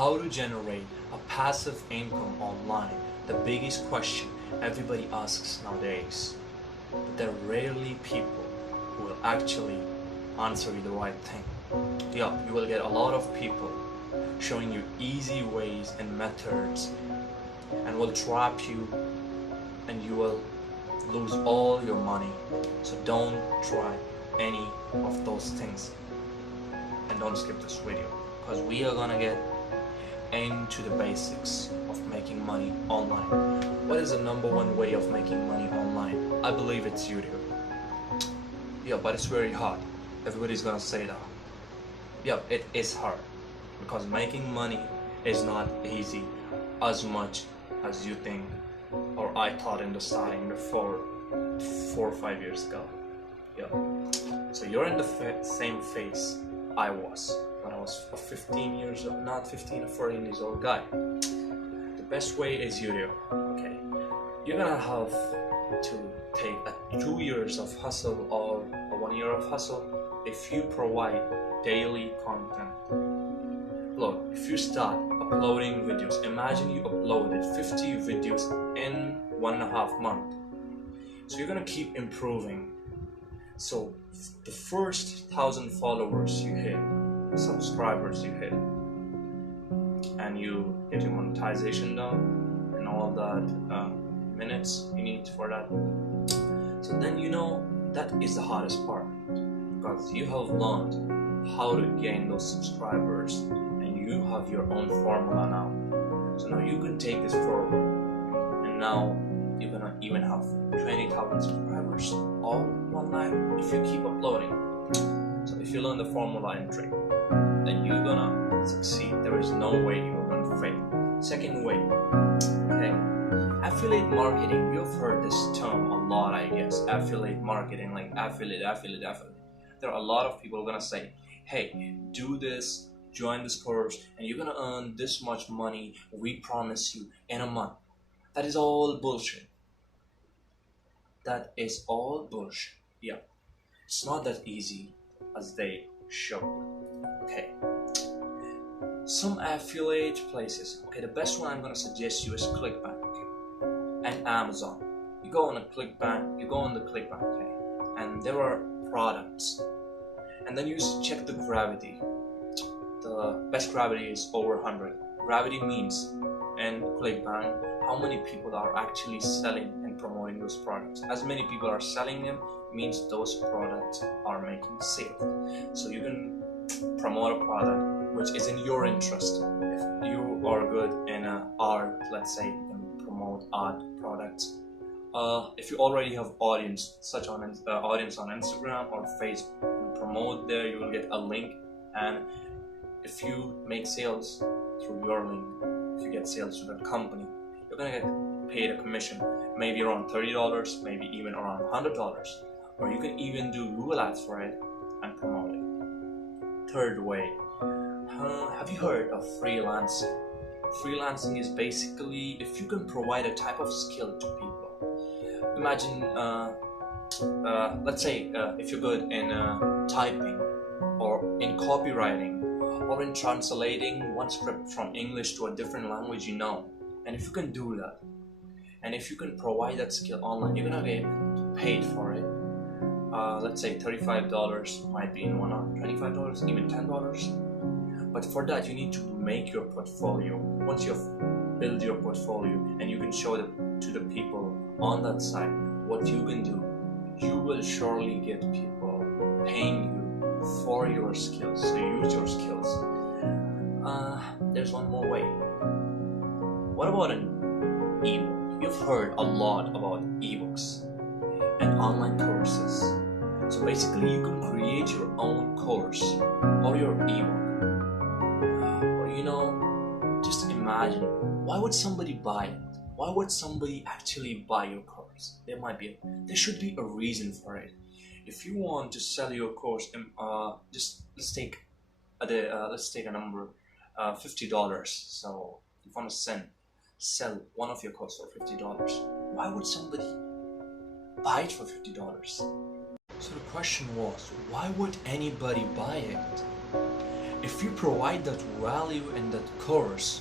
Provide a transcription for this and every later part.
How to generate a passive income online? The biggest question everybody asks nowadays. But there are rarely people who will actually answer you the right thing. Yeah, you will get a lot of people showing you easy ways and methods and will trap you and you will lose all your money. So don't try any of those things and don't skip this video, because we are gonna get into the basics of making money online. What is the #1 way of making money online? I believe it's YouTube. Yeah, but it's very hard. Everybody's gonna say that. Yeah, it is hard because making money is not easy as much as you think, or I thought in the starting before 4 or 5 years ago. Yeah, so you're in the same phase I was when I was 15 years old, not 15 or 14 years old guy. The best way is YouTube. Okay, you're gonna have to take 2 years of hustle or 1 year of hustle if you provide daily content. Look, if you start uploading videos, imagine you uploaded 50 videos in 1.5 months. So you're gonna keep improving. So the first 1,000 followers you hit, subscribers you hit, and you get your monetization done and all that minutes you need for that. So then you know that is the hardest part, because you have learned how to gain those subscribers and you have your own formula now. So now you can take this forward, and now you're gonna even have 20,000 subscribers all one night if you keep uploading. So if you learn the formula and trick, then you're gonna succeed. There is no way you're gonna fail. Second way, okay, affiliate marketing. You've heard this term a lot, I guess. Affiliate marketing, like affiliate. There are a lot of people gonna say, hey, do this, join this course, and you're gonna earn this much money, we promise you, in a month. That is all bullshit. That is all bullshit. Yeah, it's not that easy as they show. Okay, some affiliate places. Okay, the best one I'm gonna suggest you is ClickBank and Amazon. You go on the ClickBank, okay, and there are products, and then you check the gravity. The best gravity is over 100. Gravity means in ClickBank how many people are actually selling and promoting those products. As many people are selling them means those products are making sales. So you can promote a product which is in your interest. If you are good in art, let's say, you can promote art products. If you already have audience, such on audience on Instagram or Facebook, you promote there, you will get a link, and if you make sales through your link, if you get sales to that company, you're gonna get paid a commission, maybe around $30, maybe even around $100, or you can even do Google Ads for it and promote it. Third way, have you heard of freelancing? Freelancing is basically if you can provide a type of skill to people. Imagine, let's say, if you're good in typing or in copywriting or in translating one script from English to a different language, and if you can do that, and if you can provide that skill online, you're gonna get paid for it. Let's say $35 might be in 1 hour, $25, even $10. But for that, you need to make your portfolio. Once you've built your portfolio and you can show it to the people on that site what you can do, you will surely get people paying you for your skills. So use your skills. There's one more way. What about an ebook? You've heard a lot about ebooks and online courses. So basically you can create your own course or your ebook. Or just imagine, why would somebody buy it? Why would somebody actually buy your course? There should be a reason for it. If you want to sell your course, let's take a number, $50. So if you want to sell one of your courses for $50, why would somebody buy it for $50? So the question was, why would anybody buy it? if you provide that value in that course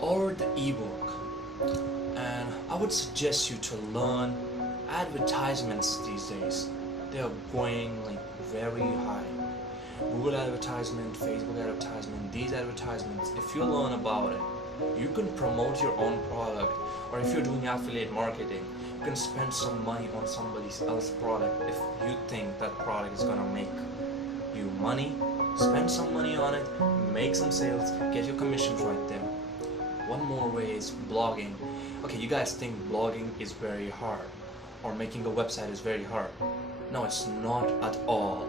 or the ebook, and I would suggest you to learn advertisements these days. They are going like very high. Google advertisement, Facebook advertisement, these advertisements, if you learn about it, you can promote your own product, or if you're doing affiliate marketing, you can spend some money on somebody else's product. If you think that product is gonna make you money, spend some money on it, make some sales, get your commissions right there. One more way is blogging. Okay, you guys think blogging is very hard, or making a website is very hard. No, it's not at all.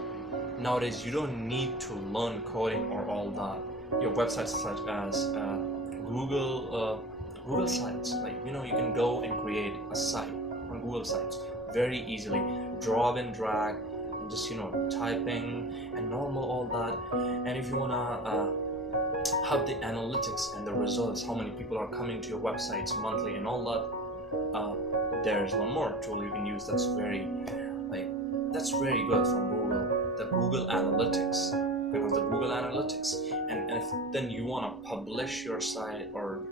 Nowadays, you don't need to learn coding or all that. Your websites such as Google sites, like you can go and create a site on Google sites very easily. Drop and drag, and just typing and normal all that. And if you wanna have the analytics and the results, how many people are coming to your websites monthly and all that, there's one more tool you can use that's very good from Google, the Google Analytics. Because the Google Analytics, and if then you want to publish your site or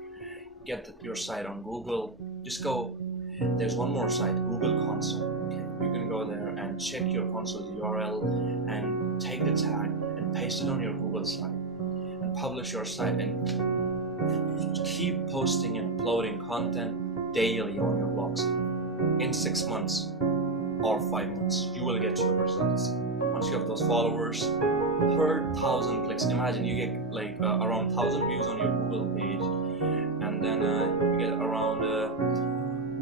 get your site on Google, just go. There's one more site, Google Console. Okay, you can go there and check your console URL and take the tag and paste it on your Google site and publish your site and keep posting and uploading content daily on your blogs. In 6 months or 5 months, you will get your results. Once you have those followers per 1,000 clicks, imagine you get like around 1,000 views on your Google page, and then you get around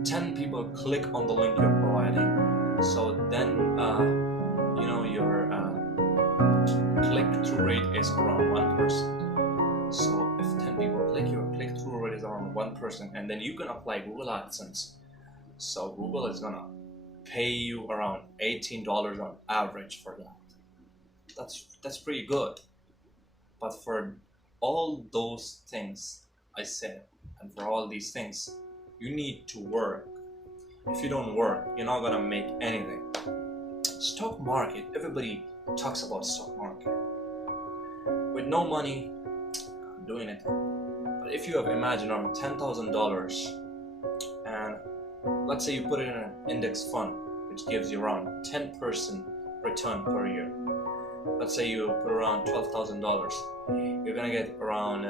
10 people click on the link you're providing. So then your click-through rate is around 1%. So if 10 people click, your click-through rate is around 1%, and then you can apply Google AdSense. So Google is gonna pay you around $18 on average for that. That's pretty good. But for all those things I said, and for all these things, you need to work. If you don't work, you're not gonna make anything. Stock market, everybody talks about stock market. With no money, I'm doing it. But if you have imagined around $10,000, and let's say you put it in an index fund, which gives you around 10% return per year. Let's say you put around $12,000, you're gonna get around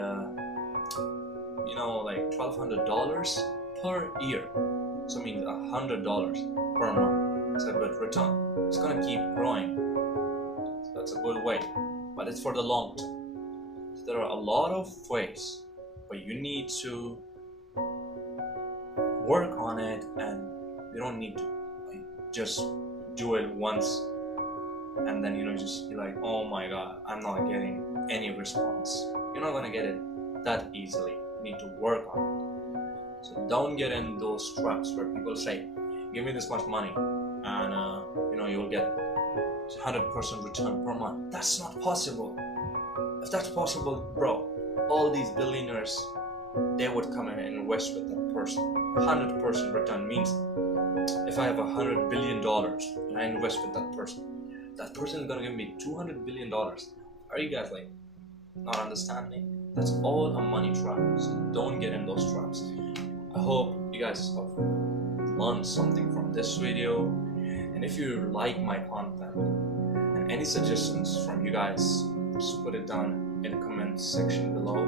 like $1,200 per year. So it means $100 per month. It's a good return. It's gonna keep growing. So that's a good way, but it's for the long term. So there are a lot of ways, but you need to work on it, and you don't need to just do it once and then just be like, oh my god, I'm not getting any response. You're not gonna get it that easily. You need to work on it. So don't get in those traps where people say, give me this much money and you'll get 100% return per month. That's not possible. If that's possible, bro, all these billionaires, they would come in and invest with that person. 100% return means if I have $100 billion and I invest with that person is gonna give me $200 billion. Are you guys like not understanding? That's all a money trap. So don't get in those traps. I hope you guys have learned something from this video. And if you like my content and any suggestions from you guys, just put it down in the comment section below.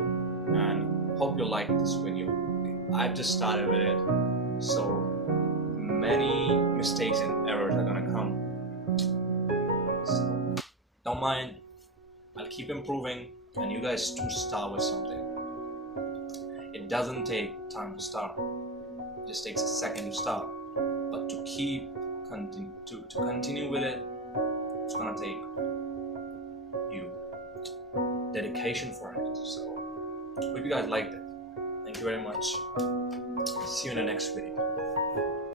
And hope you like this video. I've just started with it, so many mistakes and errors are gonna come. So don't mind, I'll keep improving, and you guys to start with something. It doesn't take time to start, it just takes a second to start, but to continue with it, it's gonna take you dedication for it. So hope you guys liked it. Thank you very much. See you in the next video.